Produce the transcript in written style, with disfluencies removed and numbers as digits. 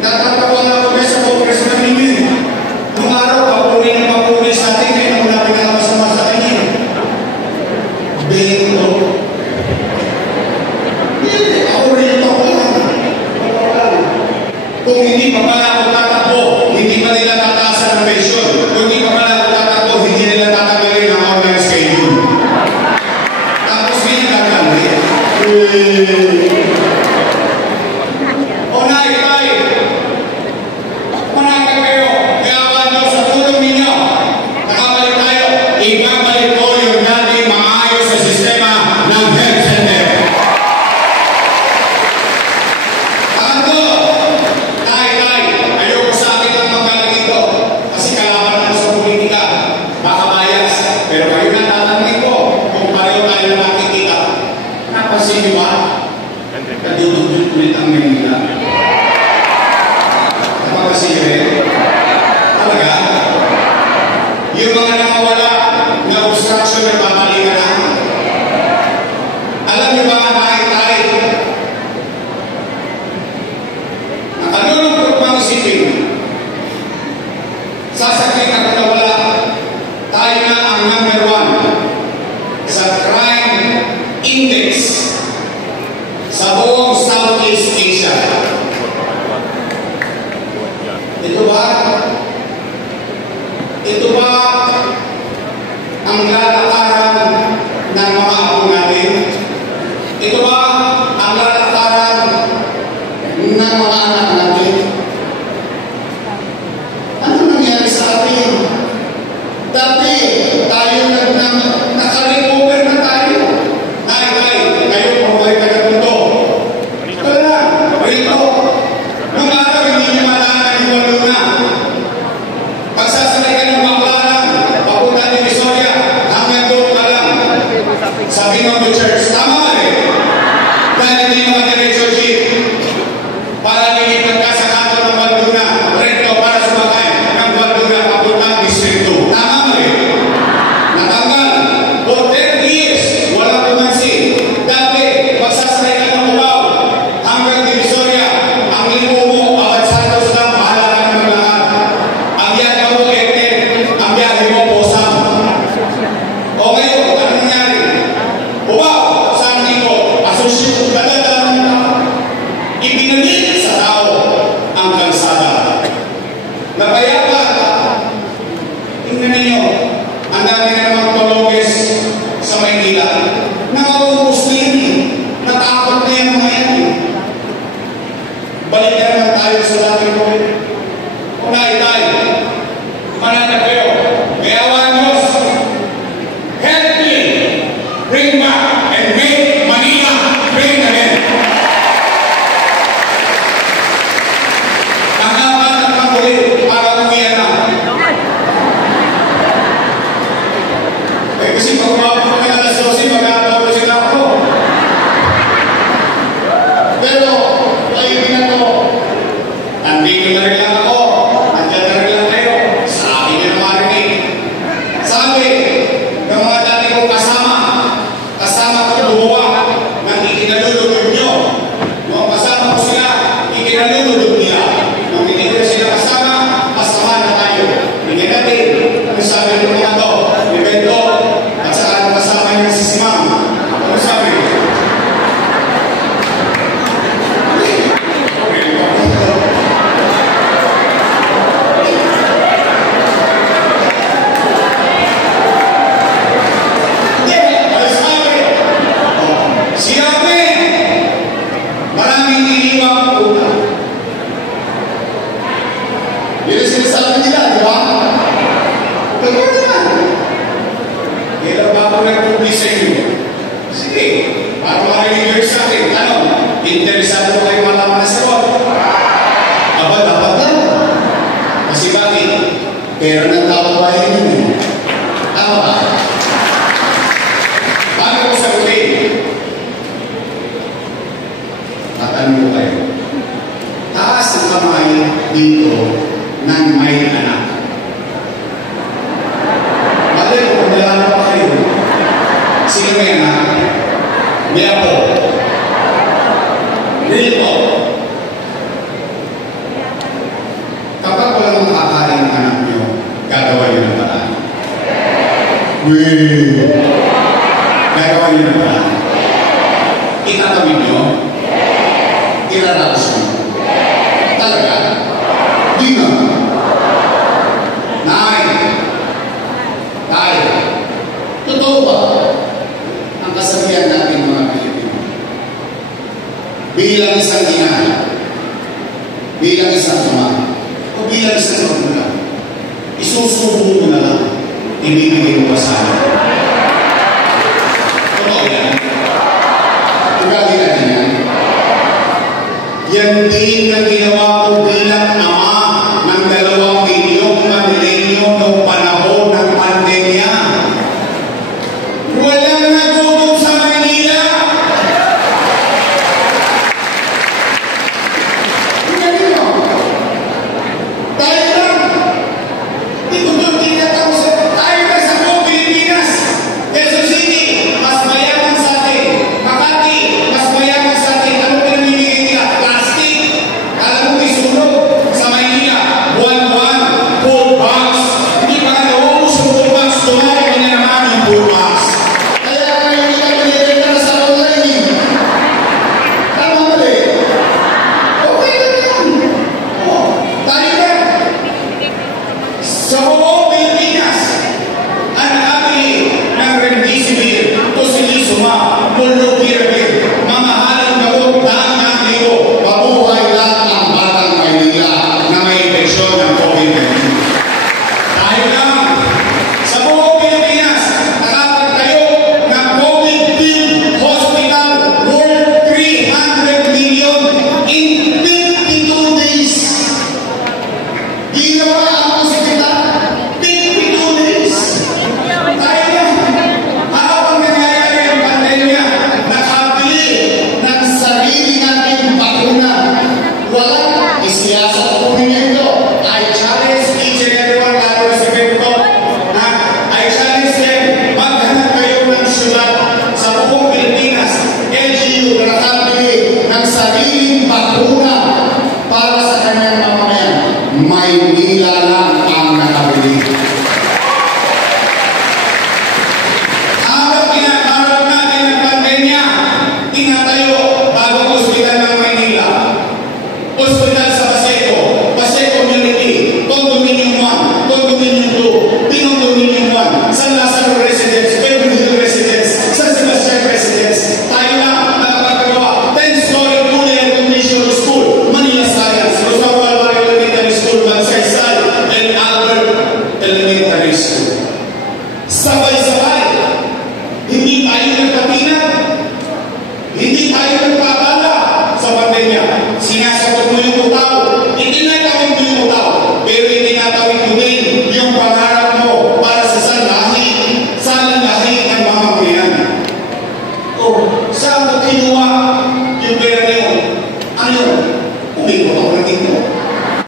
Natatawa na ako sa Congress na ninyo. Nung araw, papuri sa atin, kaya nung wala pinakamasama sa kanya. Bingo. Ako rin ito. Kung hindi pa pala ako tatakbo, hindi pa nila tataasan ng pension. Kung hindi pa pala ako tatakbo, hindi nila tatanggalin ang online schedule. Tapos hindi tatanggalin. Yung mga nakawala na obstruction ay babalikan na. Alam niyo ba kahit nakalulungkot pang isipin, sasakit at nawala, tayo na ang number 1 sa crime index sa buong Southeast Asia. Ito ba ang lalakaran ng mga apo natin? Ito ba ang lalakaran ng mga anak natin? Ano nangyari sa atin? Dati tayo naka-recover na tayo. Kayo pumaway ka na mundo. Ito lang, rito. Nung araw, hindi niyo mataan yung walo na. Pagsasanay ka ng Banglaran, papunta ng Visoria, hanggang doon ka lang. Sabi ng the church, tama rin. Dahil hindi mo madiretso jeep. Para lilipat ka sa kanto ng Balduna, recto para sumakay ng Balduna, papunta ng distrito. Tama rin. Natanggal. For 10 years, walang pumansin. Dati, pagsasanay ka ng Cubao, hanggang Divisoria, ang limo mo, awad Santos lang, bahala ka naman lahat. Ang biyahe mo, ang biyahe mo, posam. O ngayon, ano nangyari? Cubao, San Nico, associate, ibinalik sa tao ang kalsada. Napayapa, tingnan ninyo, ang dami na namang tologes sa Maynila. Nakauubos na yun eh. Natakot na yung mga yan eh. Balik na naman tayo sa dating ko. Unay tayo. Manatag kayo. Gayawan Diyos. Help me. Bring back and make Manila great again. Nangaman at magulit para umiyan na. Kasi pag umabot ka na 12, mag-aabot sila ako. Pero, kayo na to. Nandito na rin lang ako. Nandiyan na rin lang kayo. Sabi niyo na marinig. Sabi ng mga dati kong kasama ko buwa ng ikinalulugod nyo. Nung kasama ko sila, ikinalulugod nila. Nung hindi ko sila kasama, kasama na tayo. Hindi natin, ano sabi ng mga to? Ibento, at saka kasama niya si Simam. Ano sabi? Maraming iniwang una. Yun ang sinasabi nila, di ba? Gagawin naman. Kailan ba ako nag-publish sa inyo? Sige, para marinig kayo sa akin. Ano? Interesado ko kayo malaman na sagot. Aba, dapat na. Kasi bakit? Pero ng tawag bayan yun eh. Tama ba? Bago ko sagutin, tatanong ko kayo. Taas ang kamay dito ng may anak. Balik ko, kung nilala pa kayo. Sino may anak? May apo. Real po. kapag walang makakain ng anak nyo, gagawa nyo ng paraan. Wait! Gagawa nyo ng paraan. Itatawid nyo? Iraraos nyo? Talaga? Di na. Tayo. Totoo ba? Ang kasabihan natin mga Pilipino. Bilang isang ina, bilang isang ama, o bilang isang magulang, isusubo mo na lang, ibibigay mo pa sa akin. Totoo yan. Ugali natin yan. Yan din ang ginawa ko bilang ama ng 2 milyong Manilenyo noong panahon ng pandemya. Walang nagutom sa Manila. Hindi mo. Tayo lang. Dito doon tinatawag sa tayo na sa buong Pilipinas. Quezon City, mas mayaman sa atin. Makati, mas mayaman sa atin. Ano pinamimigay nila? Plastic. Alam mo, may sunog sa Maynila. 1-1, full box. Hindi pa nga naubos yung full box. Tumari ka na naman yung full box. Kaya kayo hindi ka pinibenta na sa online. Tama ba eh? Okay lang yun. Oh, tayo na. Sa buong Pilipinas, ang nabili ng Remdesivir, Tocilizumab, Molnupiravir, mamahalang gamot ng libo. Mabuhay lahat ng batang Maynila na may infeksyon ng COVID-19. Tayo lang. Sa buong Pilipinas, nakapagtayo ng COVID-19 hospital worth 300 million in 52 days. Ginawa ang hospital 52 days. Tayo lang. Habang nangyayari ang pandemya, nakabili ng sarili nating bakuna. Walang isiyasa po ninyo ito. I challenge each and everyone, lalo na si Bento, I challenge them, maghanap kayo ng syudad sa buong Pilipinas, LGU, na nakabili ng sariling bakuna para sa kanyang mamamayan. Maynila lang ang nakabili. Habang pinaparap natin ang pandemya, tinatayo bagong ospital ng Maynila. Ospital sa Paseco, Paseco Community, Condominium 1, Condominium 2, Pinondominium 1, San Lazaro Residence, Pedro Hill Residence, San Sebastian Residence. Tayo na nakapagawa 10-story fully air conditioned school, Manila Science, Rosario Alvarez Elementary School, Magsaysay, and Albert Elementary School. Sabay-sabay, hindi tayo nagpatinag, hindi tayo nagpapala sa pandemya. Sinasagot mo yung utaw, itinatawid mo yung utaw, pero itinatawid mo din yung pangarap mo para sa sanlahi ng mamamayan. Oh,